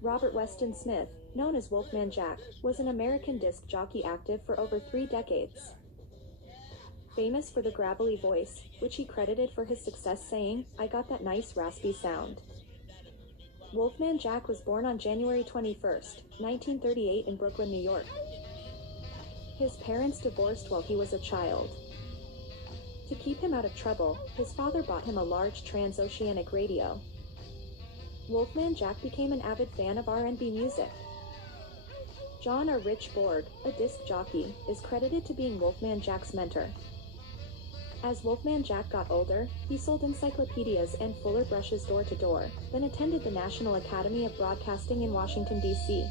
Robert Weston Smith, known as Wolfman Jack, was an American disc jockey active for over 3 decades. Famous for the gravelly voice, which he credited for his success saying, "I got that nice raspy sound." Wolfman Jack was born on January 21, 1938 in Brooklyn, New York. His parents divorced while he was a child. To keep him out of trouble, his father bought him a large transoceanic radio. Wolfman Jack became an avid fan of R&B music. John R. Rich Borg, a disc jockey, is credited to being Wolfman Jack's mentor. As Wolfman Jack got older, he sold encyclopedias and fuller brushes door to door, then attended the National Academy of Broadcasting in Washington, D.C.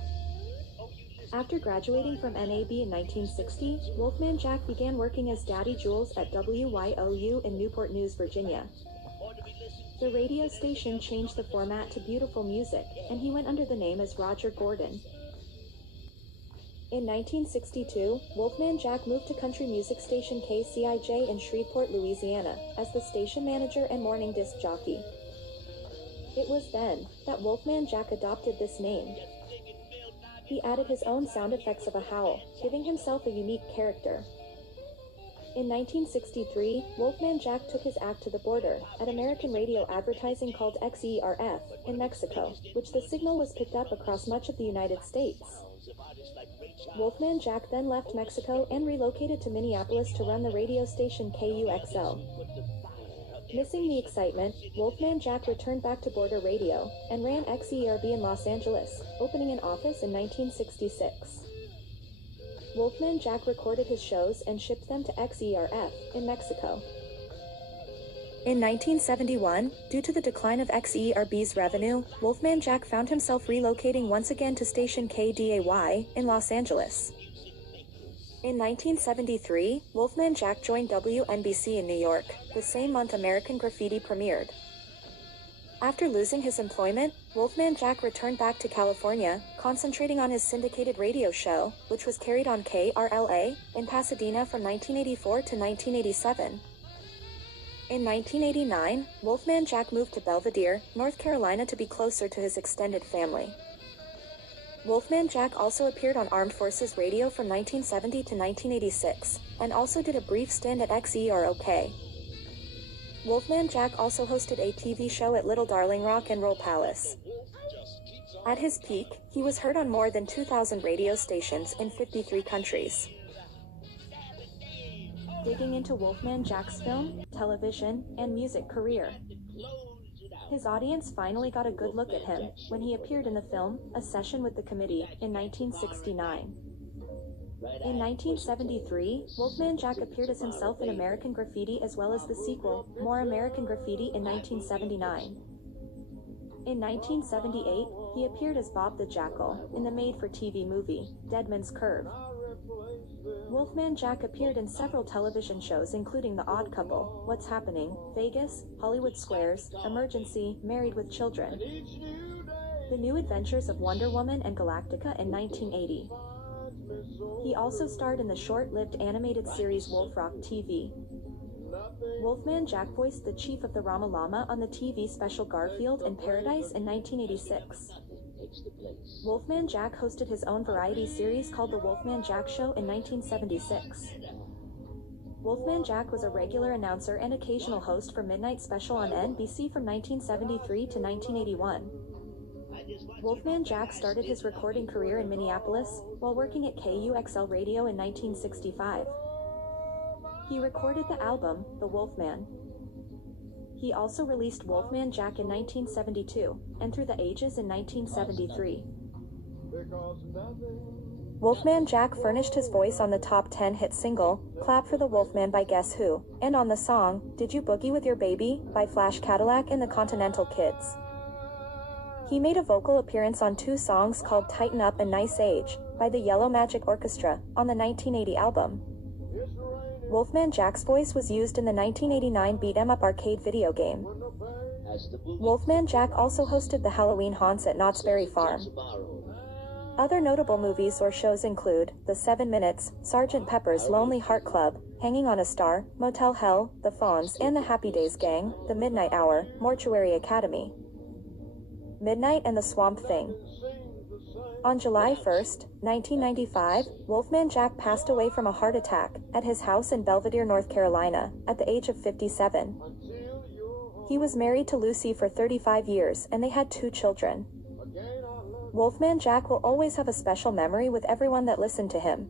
After graduating from NAB in 1960, Wolfman Jack began working as Daddy Jules at WYOU in Newport News, Virginia. The radio station changed the format to beautiful music, and he went under the name as Roger Gordon. In 1962, Wolfman Jack moved to country music station KCIJ in Shreveport, Louisiana, as the station manager and morning disc jockey. It was then that Wolfman Jack adopted this name. He added his own sound effects of a howl, giving himself a unique character. In 1963, Wolfman Jack took his act to the border, at American radio advertising called XERF, in Mexico, which the signal was picked up across much of the United States. Wolfman Jack then left Mexico and relocated to Minneapolis to run the radio station KUXL. Missing the excitement, Wolfman Jack returned back to border radio, and ran XERB in Los Angeles, opening an office in 1966. Wolfman Jack recorded his shows and shipped them to XERF, in Mexico. In 1971, due to the decline of XERB's revenue, Wolfman Jack found himself relocating once again to station KDAY, in Los Angeles. In 1973, Wolfman Jack joined WNBC in New York, the same month American Graffiti premiered. After losing his employment, Wolfman Jack returned back to California, concentrating on his syndicated radio show, which was carried on KRLA, in Pasadena from 1984 to 1987. In 1989, Wolfman Jack moved to Belvidere, North Carolina to be closer to his extended family. Wolfman Jack also appeared on Armed Forces Radio from 1970 to 1986, and also did a brief stint at XEROK. Wolfman Jack also hosted a TV show at Little Darling Rock and Roll Palace. At his peak, he was heard on more than 2,000 radio stations in 53 countries. Digging into Wolfman Jack's film, television, and music career. His audience finally got a good look at him when he appeared in the film A Session with the Committee in 1969. In 1973, Wolfman Jack appeared as himself in American Graffiti as well as the sequel, More American Graffiti in 1979. In 1978, he appeared as Bob the Jackal in the made-for-TV movie, Deadman's Curve. Wolfman Jack appeared in several television shows including The Odd Couple, What's Happening, Vegas, Hollywood Squares, Emergency, Married with Children, The New Adventures of Wonder Woman and Galactica in 1980. He also starred in the short-lived animated series Wolf Rock TV. Wolfman Jack voiced the chief of the Rama Llama on the TV special Garfield in Paradise in 1986. Wolfman Jack hosted his own variety series called The Wolfman Jack Show in 1976. Wolfman Jack was a regular announcer and occasional host for Midnight Special on NBC from 1973 to 1981. Wolfman Jack started his recording career in Minneapolis, while working at KUXL Radio in 1965. He recorded the album, The Wolfman. He also released Wolfman Jack in 1972, and Through the Ages in 1973. Wolfman Jack furnished his voice on the top 10 hit single, Clap for the Wolfman by Guess Who, and on the song, Did You Boogie With Your Baby, by Flash Cadillac and the Continental Kids. He made a vocal appearance on 2 songs called Tighten Up and Nice Age, by the Yellow Magic Orchestra, on the 1980 album. Wolfman Jack's voice was used in the 1989 beat-em-up arcade video game. Wolfman Jack also hosted the Halloween haunts at Knott's Berry Farm. Other notable movies or shows include The 7 Minutes, Sgt. Pepper's Lonely Heart Club, Hanging on a Star, Motel Hell, The Fonz and the Happy Days Gang, The Midnight Hour, Mortuary Academy, Midnight and the Swamp Thing. On July 1st, 1995, Wolfman Jack passed away from a heart attack at his house in Belvidere, North Carolina, at the age of 57. He was married to Lucy for 35 years and they had 2 children. Wolfman Jack will always have a special memory with everyone that listened to him.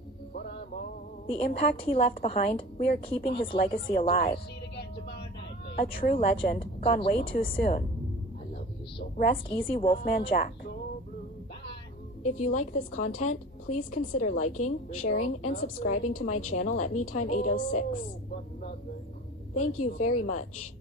The impact he left behind, we are keeping his legacy alive. A true legend, gone way too soon. Rest easy, Wolfman Jack. If you like this content, please consider liking, sharing, and subscribing to my channel at MeTime806. Thank you very much.